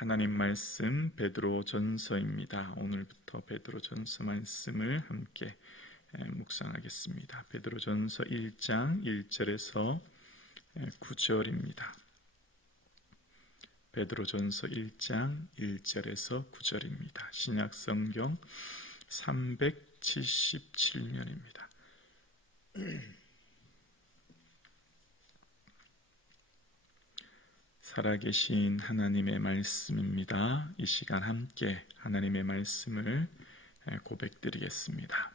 하나님 말씀 베드로전서입니다. 오늘부터 베드로전서 말씀을 함께 묵상하겠습니다. 베드로전서 1장 1절에서 9절입니다. 베드로전서 1장 1절에서 9절입니다. 신약성경 377면입니다. 살아계신 하나님의 말씀입니다. 이 시간 함께 하나님의 말씀을 고백드리겠습니다.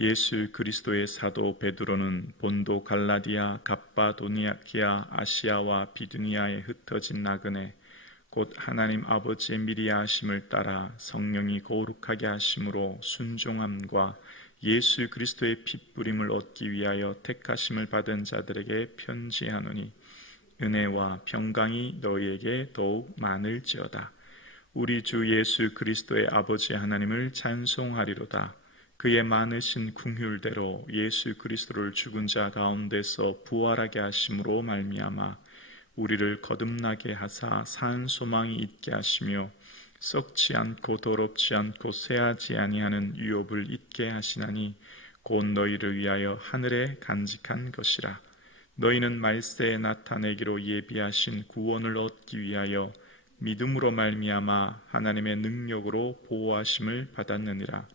예수 그리스도의 사도 베드로는 본도 갈라디아, 갑바도니아키아, 아시아와 비두니아에 흩어진 나그네 곧 하나님 아버지의 미리 하심을 따라 성령이 거룩하게 하심으로 순종함과 예수 그리스도의 핏부림을 얻기 위하여 택하심을 받은 자들에게 편지하노니 은혜와 평강이 너희에게 더욱 많을지어다. 우리 주 예수 그리스도의 아버지 하나님을 찬송하리로다. 그의 많으신 긍휼대로 예수 그리스도를 죽은 자 가운데서 부활하게 하심으로 말미암아 우리를 거듭나게 하사 산 소망이 있게 하시며 썩지 않고 더럽지 않고 쇠하지 아니하는 유업을 있게 하시나니 곧 너희를 위하여 하늘에 간직한 것이라. 너희는 말세에 나타내기로 예비하신 구원을 얻기 위하여 믿음으로 말미암아 하나님의 능력으로 보호하심을 받았느니라.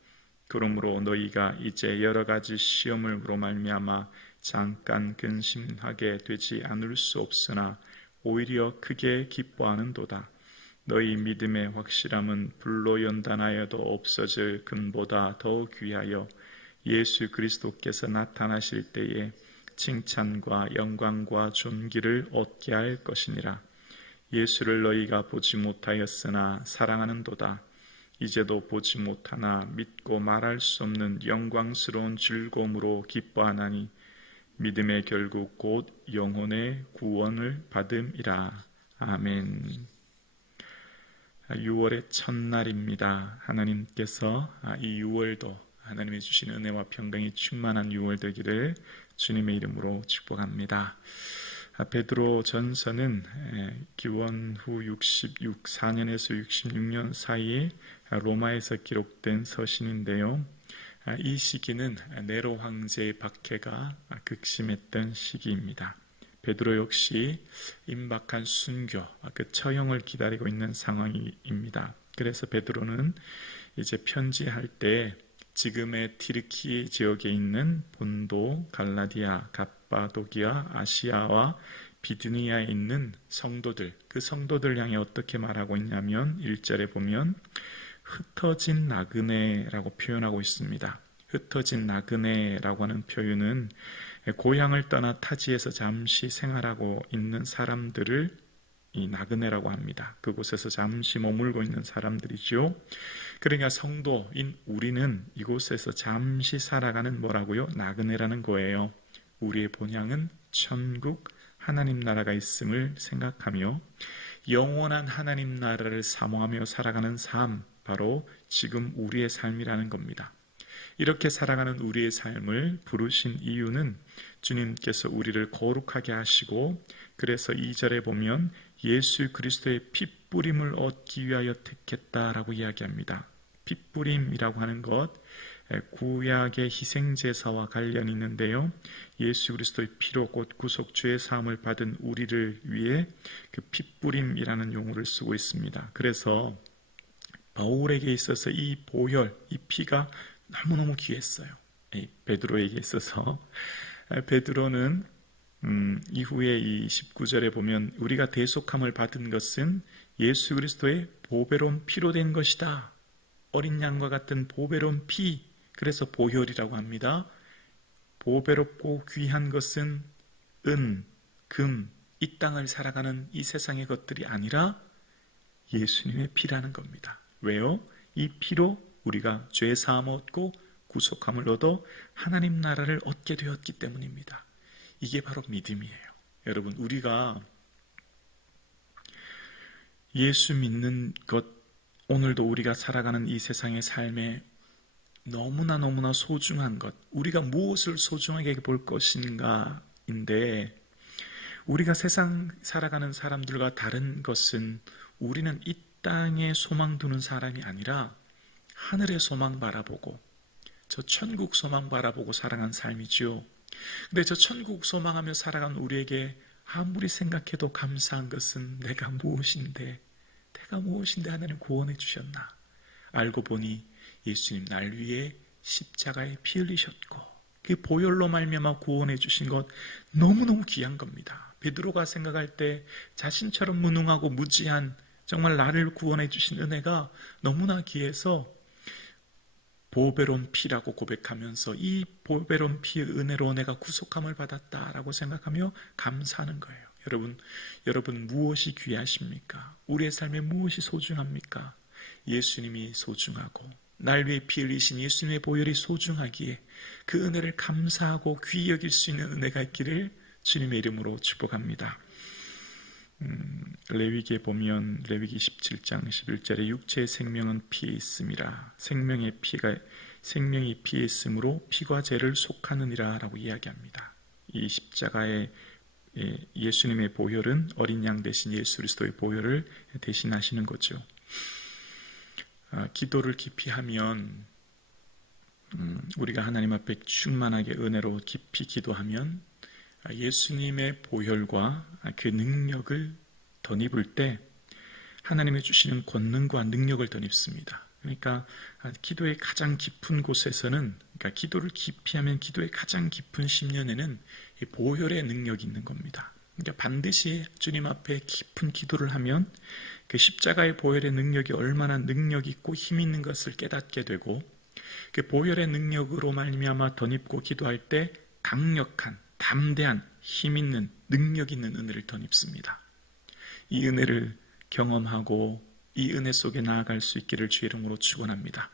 그러므로 너희가 이제 여러 가지 시험으로 말미암아 잠깐 근심하게 되지 않을 수 없으나 오히려 크게 기뻐하는도다. 너희 믿음의 확실함은 불로 연단하여도 없어질 금보다 더 귀하여 예수 그리스도께서 나타나실 때에 칭찬과 영광과 존귀를 얻게 할 것이니라. 예수를 너희가 보지 못하였으나 사랑하는도다. 이제도 보지 못하나 믿고 말할 수 없는 영광스러운 즐거움으로 기뻐하나니 믿음의 결국 곧 영혼의 구원을 받음이라. 아멘. 6월의 첫날입니다. 하나님께서 이 6월도 하나님의 주신 은혜와 평강이 충만한 6월 되기를 주님의 이름으로 축복합니다. 베드로 전서는 기원 후 64년에서 66년 사이에 로마에서 기록된 서신인데요. 이 시기는 네로 황제의 박해가 극심했던 시기입니다. 베드로 역시 임박한 순교, 그 처형을 기다리고 있는 상황입니다. 그래서 베드로는 이제 편지할 때 지금의 티르키 지역에 있는 본도, 갈라디아, 갑바도기아, 아시아와 비두니아에 있는 성도들, 그 성도들 향해 어떻게 말하고 있냐면 1절에 보면 흩어진 나그네라고 표현하고 있습니다. 흩어진 나그네라고 하는 표현은 고향을 떠나 타지에서 잠시 생활하고 있는 사람들을 이 나그네라고 합니다. 그곳에서 잠시 머물고 있는 사람들이죠. 그러니까 성도인 우리는 이곳에서 잠시 살아가는 뭐라고요? 나그네라는 거예요. 우리의 본향은 천국 하나님 나라가 있음을 생각하며 영원한 하나님 나라를 사모하며 살아가는 삶, 바로 지금 우리의 삶이라는 겁니다. 이렇게 살아가는 우리의 삶을 부르신 이유는 주님께서 우리를 거룩하게 하시고, 그래서 2절에 보면 예수 그리스도의 핏부림을 얻기 위하여 택했다라고 이야기합니다. 핏부림이라고 하는 것, 구약의 희생제사와 관련이 있는데요. 예수 그리스도의 피로 곧 구속주의 사함을 받은 우리를 위해 그 핏부림이라는 용어를 쓰고 있습니다. 그래서 바울에게 있어서 이 보혈, 이 피가 너무너무 귀했어요. 베드로에게 있어서. 베드로는 이후에 이 19절에 보면 우리가 대속함을 받은 것은 예수 그리스도의 보배로운 피로 된 것이다. 어린 양과 같은 보배로운 피, 그래서 보혈이라고 합니다. 보배롭고 귀한 것은 은, 금, 이 땅을 살아가는 이 세상의 것들이 아니라 예수님의 피라는 겁니다. 왜요? 이 피로 우리가 죄 사함 얻고 구속함을 얻어 하나님 나라를 얻게 되었기 때문입니다. 이게 바로 믿음이에요. 여러분, 우리가 예수 믿는 것, 오늘도 우리가 살아가는 이 세상의 삶에 너무나 소중한 것, 우리가 무엇을 소중하게 볼 것인가인데, 우리가 세상 살아가는 사람들과 다른 것은 우리는 이 땅에 소망 두는 사람이 아니라 하늘의 소망 바라보고 저 천국 소망 바라보고 살아간 삶이지요. 근데 저 천국 소망하며 살아간 우리에게 아무리 생각해도 감사한 것은 내가 무엇인데 하나님 구원해 주셨나. 알고 보니 예수님 날 위해 십자가에 피 흘리셨고 그 보혈로 말미암아 구원해 주신 것 너무너무 귀한 겁니다. 베드로가 생각할 때 자신처럼 무능하고 무지한 정말 나를 구원해 주신 은혜가 너무나 귀해서 보배로운 피라고 고백하면서 이 보배로운 피의 은혜로 내가 구속함을 받았다라고 생각하며 감사하는 거예요. 여러분 무엇이 귀하십니까? 우리의 삶에 무엇이 소중합니까? 예수님이 소중하고 날 위해 피 흘리신 예수님의 보혈이 소중하기에 그 은혜를 감사하고 귀히 여길 수 있는 은혜가 있기를 주님의 이름으로 축복합니다. 레위기에 보면 레위기 17장 11절에 육체의 생명은 피에 있음이라 생명이 피에 있으므로 피가 죄를 속하느니라 라고 이야기합니다. 이 십자가의 예수님의 보혈은 어린 양 대신 예수 그리스도의 보혈을 대신하시는 거죠. 기도를 깊이 하면 우리가 하나님 앞에 충만하게 은혜로 깊이 기도하면 예수님의 보혈과 그 능력을 덧입을 때 하나님이 주시는 권능과 능력을 덧입습니다. 그러니까 기도의 가장 깊은 곳에서는, 그러니까 기도를 깊이 하면 기도의 가장 깊은 심년에는 이 보혈의 능력이 있는 겁니다. 그러니까 반드시 주님 앞에 깊은 기도를 하면 그 십자가의 보혈의 능력이 얼마나 능력 있고 힘 있는 것을 깨닫게 되고 그 보혈의 능력으로 말미암아 덧입고 기도할 때 강력한 담대한 힘 있는 능력 있는 은혜를 덧입습니다. 이 은혜를 경험하고 이 은혜 속에 나아갈 수 있기를 주의 이름으로 축원합니다.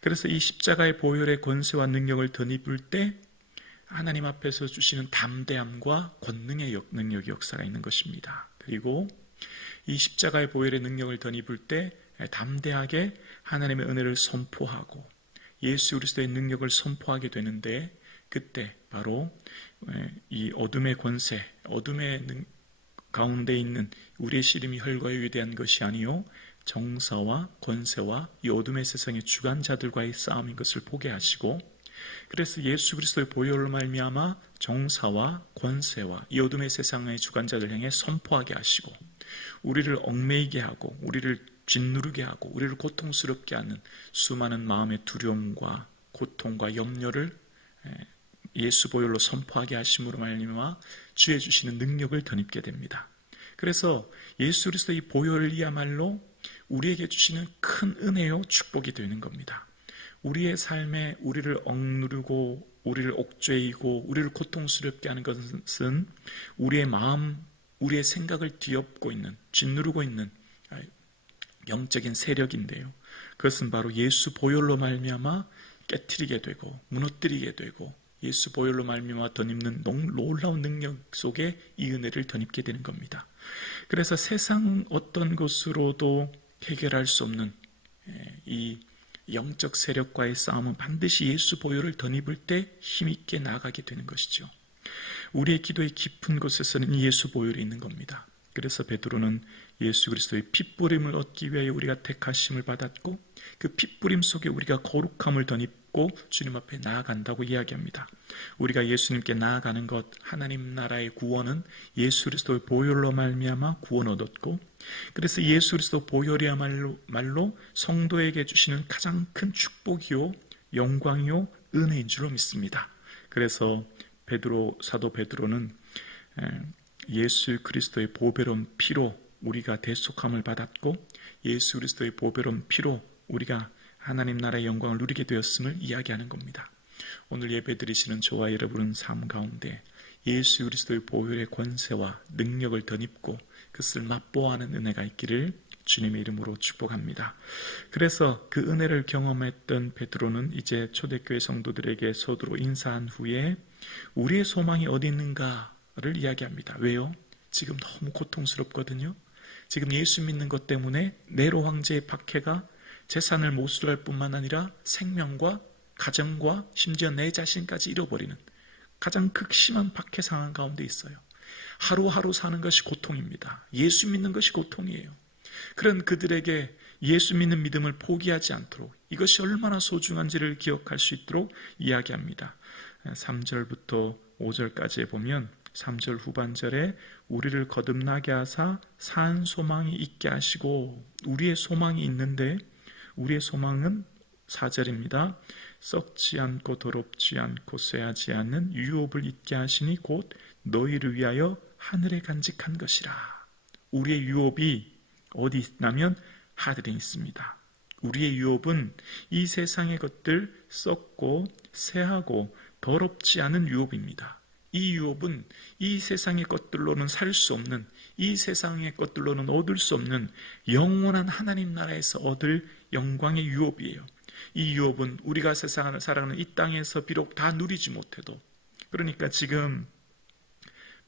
그래서 이 십자가의 보혈의 권세와 능력을 덧입을 때 하나님 앞에서 주시는 담대함과 권능의 능력의 역사가 있는 것입니다. 그리고 이 십자가의 보혈의 능력을 덧입을 때 담대하게 하나님의 은혜를 선포하고 예수 그리스도의 능력을 선포하게 되는데 그때 바로 이 어둠의 권세, 어둠의 가운데 있는 우리의 시름이 혈과에 위대한 것이 아니요 정사와 권세와 이 어둠의 세상의 주관자들과의 싸움인 것을 보게 하시고, 그래서 예수 그리스도의 보혈로 말미암아 정사와 권세와 이 어둠의 세상의 주관자들 향해 선포하게 하시고 우리를 얽매이게 하고 우리를 짓누르게 하고 우리를 고통스럽게 하는 수많은 마음의 두려움과 고통과 염려를 예수 보혈로 선포하게 하심으로 말미암아 주의 주시는 능력을 덧입게 됩니다. 그래서 예수 그리스도의 보혈이야말로 우리에게 주시는 큰 은혜요 축복이 되는 겁니다. 우리의 삶에 우리를 억누르고 우리를 옥죄이고 우리를 고통스럽게 하는 것은 우리의 마음, 우리의 생각을 뒤엎고 있는, 짓누르고 있는 영적인 세력인데요. 그것은 바로 예수 보혈로 말미암아 깨트리게 되고 무너뜨리게 되고 예수 보혈로 말미암아 덧입는 놀라운 능력 속에 이 은혜를 덧입게 되는 겁니다. 그래서 세상 어떤 것으로도 해결할 수 없는 이 영적 세력과의 싸움은 반드시 예수 보혈을 덧입을 때 힘있게 나아가게 되는 것이죠. 우리의 기도의 깊은 곳에서는 예수 보혈이 있는 겁니다. 그래서 베드로는 예수 그리스도의 핏부림을 얻기 위하여 우리가 택하심을 받았고 그 핏부림 속에 우리가 거룩함을 덧입고 주님 앞에 나아간다고 이야기합니다. 우리가 예수님께 나아가는 것, 하나님 나라의 구원은 예수 그리스도의 보혈로 말미암아 구원 얻었고, 그래서 예수 그리스도 보혈이야말로 성도에게 주시는 가장 큰 축복이요 영광이요 은혜인 줄로 믿습니다. 그래서 사도 베드로는 예수 그리스도의 보배로운 피로 우리가 대속함을 받았고 예수 그리스도의 보배로운 피로 우리가 하나님 나라의 영광을 누리게 되었음을 이야기하는 겁니다. 오늘 예배드리시는 저와 여러분은 삶 가운데 예수 그리스도의 보혈의 권세와 능력을 덧입고 그것을 맛보아하는 은혜가 있기를 주님의 이름으로 축복합니다. 그래서 그 은혜를 경험했던 베드로는 이제 초대교회 성도들에게 서두로 인사한 후에 우리의 소망이 어디 있는가를 이야기합니다. 왜요? 지금 너무 고통스럽거든요. 지금 예수 믿는 것 때문에 네로 황제의 박해가 재산을 모술할 뿐만 아니라 생명과 가정과 심지어 내 자신까지 잃어버리는 가장 극심한 박해 상황 가운데 있어요. 하루하루 사는 것이 고통입니다. 예수 믿는 것이 고통이에요. 그런 그들에게 예수 믿는 믿음을 포기하지 않도록, 이것이 얼마나 소중한지를 기억할 수 있도록 이야기합니다. 3절부터 5절까지에 보면 3절 후반절에 우리를 거듭나게 하사 산 소망이 있게 하시고, 우리의 소망이 있는데 우리의 소망은 4절입니다. 썩지 않고 더럽지 않고 쇠하지 않는 유업을 있게 하시니 곧 너희를 위하여 하늘에 간직한 것이라. 우리의 유업이 어디 있냐면 하늘에 있습니다. 우리의 유업은 이 세상의 것들, 썩고 쇠하고 더럽지 않은 유업입니다. 이 유업은 이 세상의 것들로는 살 수 없는, 이 세상의 것들로는 얻을 수 없는 영원한 하나님 나라에서 얻을 영광의 유업이에요. 이 유업은 우리가 세상을 살아가는 이 땅에서 비록 다 누리지 못해도, 그러니까 지금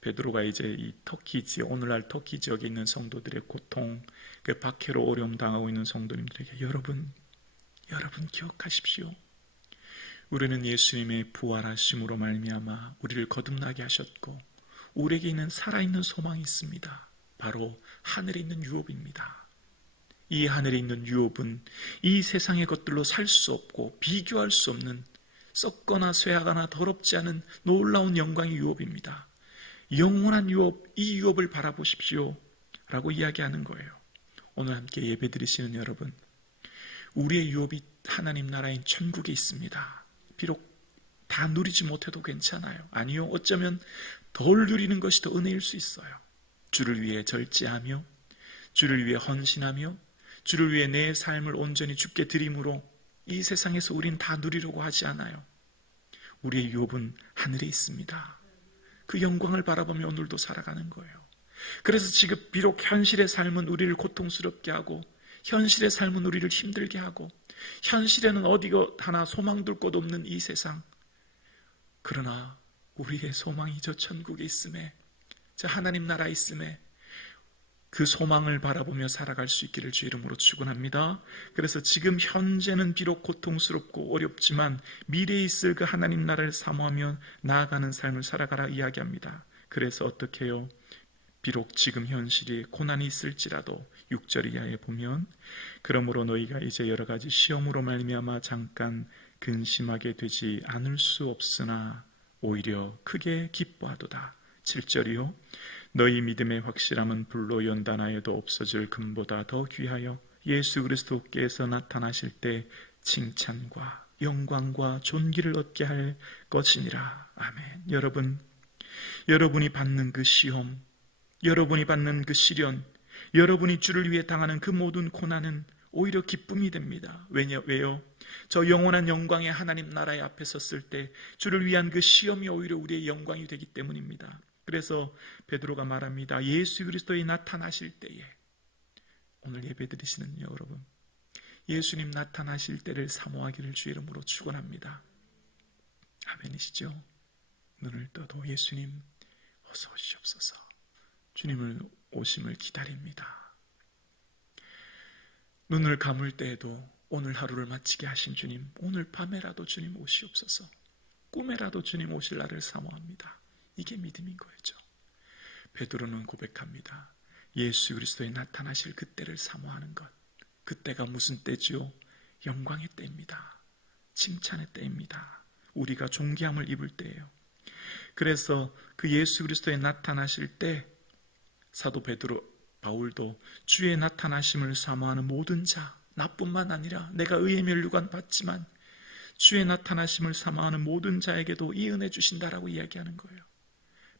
베드로가 이제 이 터키 지역, 오늘날 터키 지역에 있는 성도들의 고통, 그 박해로 어려움 당하고 있는 성도님들에게 여러분 기억하십시오. 우리는 예수님의 부활하심으로 말미암아 우리를 거듭나게 하셨고, 우리에게 있는 살아있는 소망이 있습니다. 바로 하늘에 있는 유업입니다. 이 하늘에 있는 유업은 이 세상의 것들로 살 수 없고 비교할 수 없는, 썩거나 쇠하거나 더럽지 않은 놀라운 영광의 유업입니다. 영원한 유업, 이 유업을 바라보십시오 라고 이야기하는 거예요. 오늘 함께 예배 드리시는 여러분, 우리의 유업이 하나님 나라인 천국에 있습니다. 비록 다 누리지 못해도 괜찮아요. 아니요, 어쩌면 덜 누리는 것이 더 은혜일 수 있어요. 주를 위해 절제하며, 주를 위해 헌신하며, 주를 위해 내 삶을 온전히 주께 드림으로 이 세상에서 우린 다 누리려고 하지 않아요. 우리의 유업은 하늘에 있습니다. 그 영광을 바라보며 오늘도 살아가는 거예요. 그래서 지금 비록 현실의 삶은 우리를 고통스럽게 하고, 현실의 삶은 우리를 힘들게 하고, 현실에는 어디 하나 소망 둘 곳 없는 이 세상, 그러나 우리의 소망이 저 천국에 있음에, 저 하나님 나라에 있음에 그 소망을 바라보며 살아갈 수 있기를 주 이름으로 축원합니다. 그래서 지금 현재는 비록 고통스럽고 어렵지만 미래에 있을 그 하나님 나라를 사모하며 나아가는 삶을 살아가라 이야기합니다. 그래서 어떻게 해요? 비록 지금 현실이 고난이 있을지라도 6절 이하에 보면, 그러므로 너희가 이제 여러 가지 시험으로 말미암아 잠깐 근심하게 되지 않을 수 없으나 오히려 크게 기뻐하도다. 7절이요. 너희 믿음의 확실함은 불로 연단하여도 없어질 금보다 더 귀하여 예수 그리스도께서 나타나실 때 칭찬과 영광과 존귀를 얻게 할 것이니라. 아멘. 여러분이 받는 그 시험, 여러분이 받는 그 시련, 여러분이 주를 위해 당하는 그 모든 고난은 오히려 기쁨이 됩니다. 왜요? 저 영원한 영광의 하나님 나라의 앞에 섰을 때 주를 위한 그 시험이 오히려 우리의 영광이 되기 때문입니다. 그래서 베드로가 말합니다. 예수 그리스도의 나타나실 때에, 오늘 예배드리시는 여러분, 예수님 나타나실 때를 사모하기를 주 이름으로 축원합니다. 아멘이시죠? 눈을 떠도 예수님 어서 오시옵소서. 주님을 오심을 기다립니다. 눈을 감을 때에도 오늘 하루를 마치게 하신 주님, 오늘 밤에라도 주님 오시옵소서. 꿈에라도 주님 오실 날을 사모합니다. 이게 믿음인 거죠. 베드로는 고백합니다. 예수 그리스도의 나타나실 그때를 사모하는 것. 그때가 무슨 때지요? 영광의 때입니다. 칭찬의 때입니다. 우리가 존귀함을 입을 때예요. 그래서 그 예수 그리스도의 나타나실 때 사도 바울도 주의 나타나심을 사모하는 모든 자, 나뿐만 아니라 내가 의의 면류관 받지만 주의 나타나심을 사모하는 모든 자에게도 이 은혜 주신다라고 이야기하는 거예요.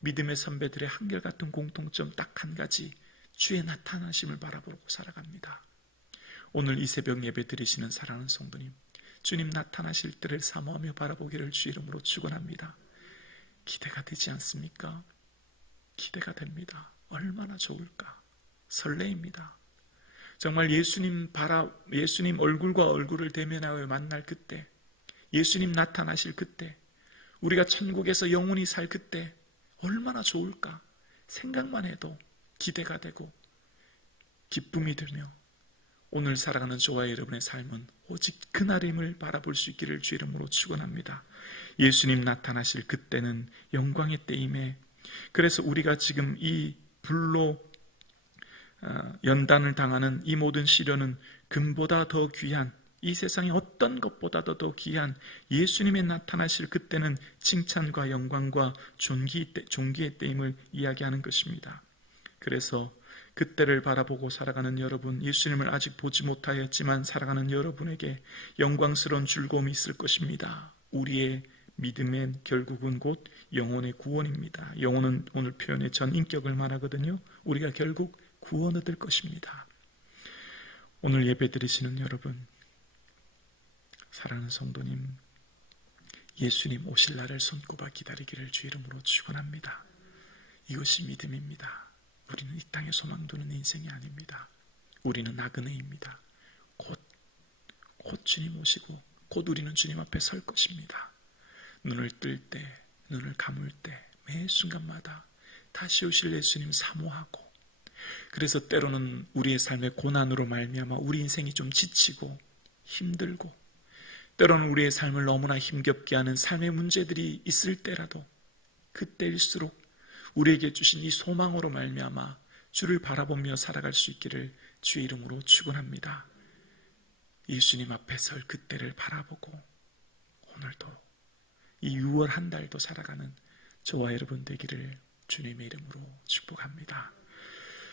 믿음의 선배들의 한결같은 공통점 딱 한 가지, 주의 나타나심을 바라보고 살아갑니다. 오늘 이 새벽 예배 드리시는 사랑하는 성도님, 주님 나타나실 때를 사모하며 바라보기를 주 이름으로 축원합니다. 기대가 되지 않습니까? 기대가 됩니다. 얼마나 좋을까? 설레입니다. 정말 예수님 얼굴과 얼굴을 대면하여 만날 그때, 예수님 나타나실 그때, 우리가 천국에서 영원히 살 그때 얼마나 좋을까? 생각만 해도 기대가 되고 기쁨이 들며, 오늘 살아가는 저와 여러분의 삶은 오직 그날임을 바라볼 수 있기를 주 이름으로 축원합니다. 예수님 나타나실 그때는 영광의 때임에, 그래서 우리가 지금 이 불로 연단을 당하는 이 모든 시련은 금보다 더 귀한, 이 세상의 어떤 것보다도 더 귀한 예수님의 나타나실 그때는 칭찬과 영광과 존귀의 때임을 이야기하는 것입니다. 그래서 그때를 바라보고 살아가는 여러분, 예수님을 아직 보지 못하였지만 살아가는 여러분에게 영광스러운 즐거움이 있을 것입니다. 우리의 믿음의 결국은 곧 영혼의 구원입니다. 영혼은 오늘 표현의 전인격을 말하거든요. 우리가 결국 구원 얻을 것입니다. 오늘 예배 드리시는 여러분, 사랑하는 성도님, 예수님 오실 날을 손꼽아 기다리기를 주 이름으로 축원합니다. 이것이 믿음입니다. 우리는 이 땅에 소망 두는 인생이 아닙니다. 우리는 나그네입니다. 곧 주님 오시고 곧 우리는 주님 앞에 설 것입니다. 눈을 뜰 때, 눈을 감을 때, 매 순간마다 다시 오실 예수님 사모하고, 그래서 때로는 우리의 삶의 고난으로 말미암아 우리 인생이 좀 지치고 힘들고, 때로는 우리의 삶을 너무나 힘겹게 하는 삶의 문제들이 있을 때라도 그때일수록 우리에게 주신 이 소망으로 말미암아 주를 바라보며 살아갈 수 있기를 주의 이름으로 축원합니다. 예수님 앞에 설 그때를 바라보고 오늘도 이 6월 한 달도 살아가는 저와 여러분 되기를 주님의 이름으로 축복합니다.